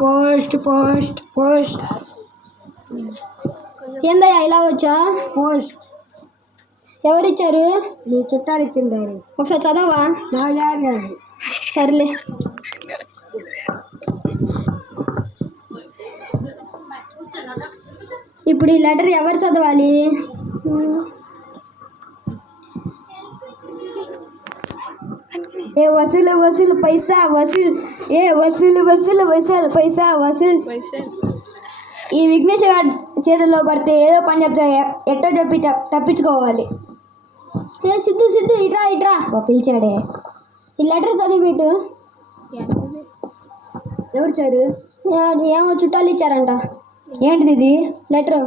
Post post post ఏందయ్యా ఇలా వచ్చా? పోస్ట్ ఎవరిచ్చారు? నీ చుట్టాలు ఇచ్చిండారు. ఒకసారి చదవా? నా జాగ్రత్త. సర్లే. ఇప్పుడు ఈ లెటర్ ఎవరు చదవాలి? ఏ వసూలు వసూలు పైసా వసూలు, ఏ వసూలు వసూలు వసూలు పైసా వసూలు. ఈ విఘ్నేష్ గారి చేతుల్లో పడితే ఏదో పని చెప్తా, ఎట్టో చెప్పి తప్పించుకోవాలి. ఏ సిద్ధు సిద్ధు ఇట్రా ఇట్రా. పిలిచాడే. ఈ లెటర్ చదివి పెట్టు. ఎవరు ఇచ్చారు? ఏమో చుట్టాలు ఇచ్చారంట. ఏంటిది ఇది? లెటరు.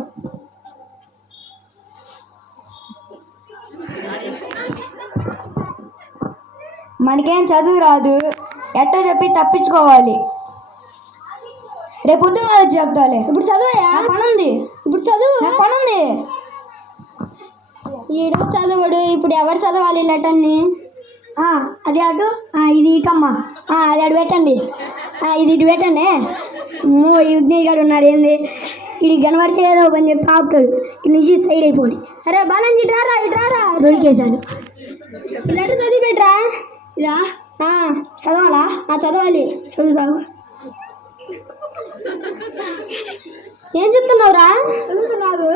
మనకేం చదువు రాదు, ఎట్టో చెప్పి తప్పించుకోవాలి. రేపు పొద్దున వచ్చి చెప్తాలే. ఇప్పుడు చదువయా? పని ఉంది. ఇప్పుడు చదువు. పని ఉంది. ఈడు చదువుడు. ఇప్పుడు ఎవరు చదవాలి లెటర్ని? అది అటు, ఇది ఇటమ్మా, అది అటు పెట్టండి, ఇది ఇటు పెట్టండి. ఈ విఘ్నేష్ గారు ఉన్నాడు. ఏంది ఇది కనబడితే ఏదో పని చెప్పి ఆపుతాడు. ఇటు నుంచి సైడ్ అయిపోయి. అరే బాలాజీ ఇట్రారా ఇట్రారా. దొరికేశాను. ఈ లెటర్ చదివి పెట్టరా. ఇదా చదవాలా? చదవాలి. చదువుతావు. ఏం చెప్తున్నావురా? చదువుతున్నావు.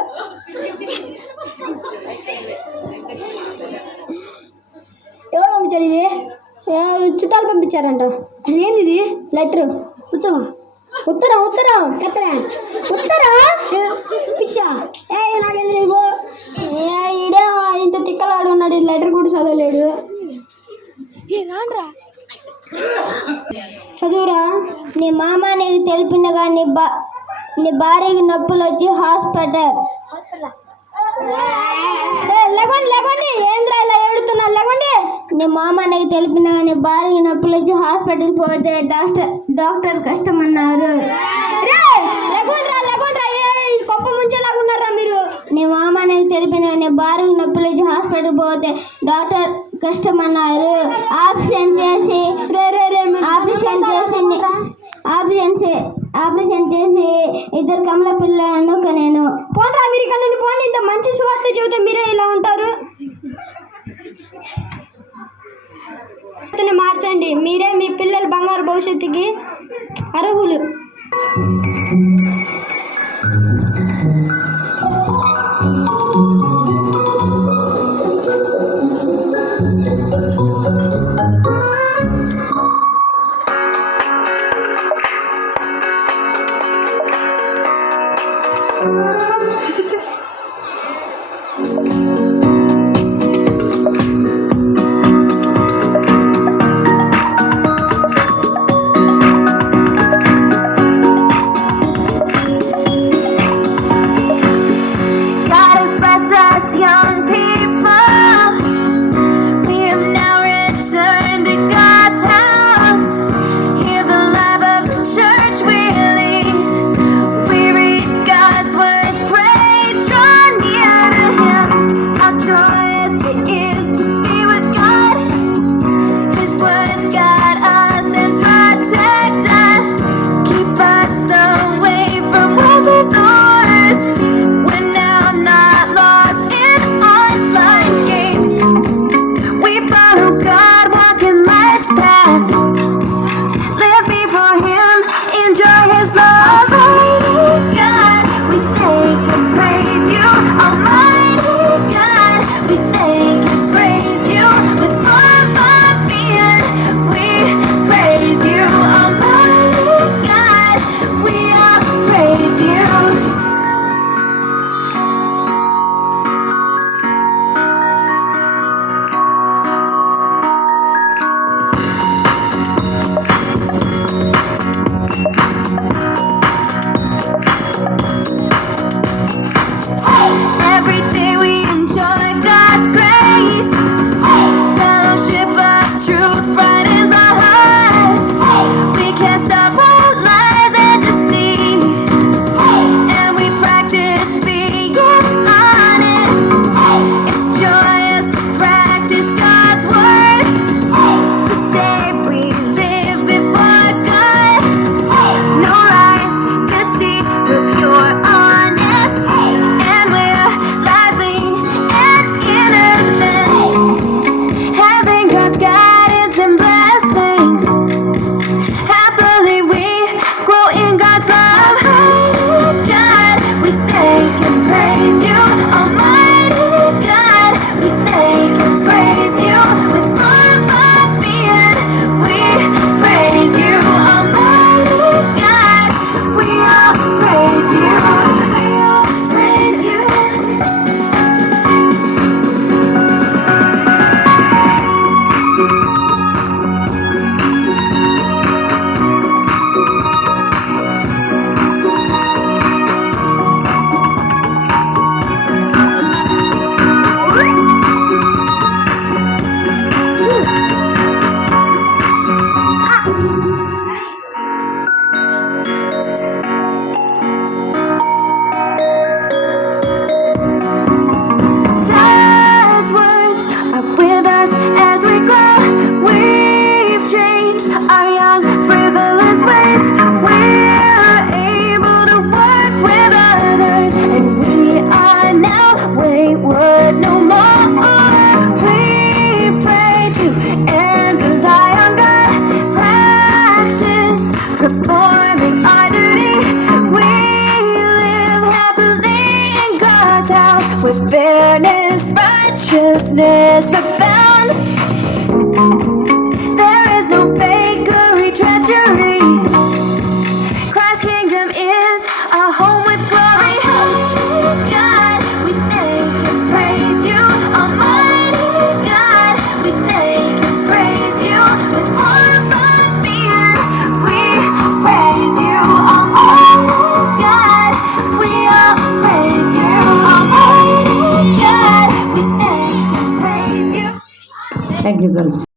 ఎవరు పంపించారు ఇది? చుట్టాలు పంపించారంట. ఏంది ఇది? లెటరు. ఉత్తరం. ఉత్తరం ఉత్తరం కత్తరా ఉత్తరం పిచ్చా. నాకేం తెలియదు. ఈడే ఇంత తిక్కలాడు ఉన్నాడు. ఈ లెటర్ కూడా చదవలేడు. చదువురా. నీ మామ నీకు తెలిపినగా నీ భార్యకి నొప్పులు వచ్చి హాస్పిటల్. లేకండి లేకండి. ఏంద్రా ఇలా ఏడుతున్నా? లేకండి. నీ మామ నీకు తెలిపినగా నీ భార్యకి నొప్పులు వచ్చి హాస్పిటల్ పోతే డాక్టర్ కష్టమన్నారు. గొప్ప ముంచేలాగున్నారా మీరు? నీ మామ నీకు తెలిపిన నీ భార్యకి నొప్పులు వచ్చి హాస్పిటల్ పోతే డాక్టర్ కష్టమన్నారు. ఆపరేషన్ చేసి ఇద్దరు కమల పిల్లలను కనేను. పోండ్రా మీరు ఇక్కడ నుండి పోండి. ఇంత మంచి సువార్త చెబితే మీరే ఇలా ఉంటారు. మార్చండి. మీరే మీ పిల్లల బంగారు భవిష్యత్తుకి అర్హులు. fairness, righteousness abound. There is no fakery, treachery. Christ's kingdom is a home with glory. Almighty God, we thank and praise you. Almighty God, we thank and praise you. With all of our being, we praise you. Almighty God, we all praise you. Almighty God, we thank and praise you. Thank you, girls.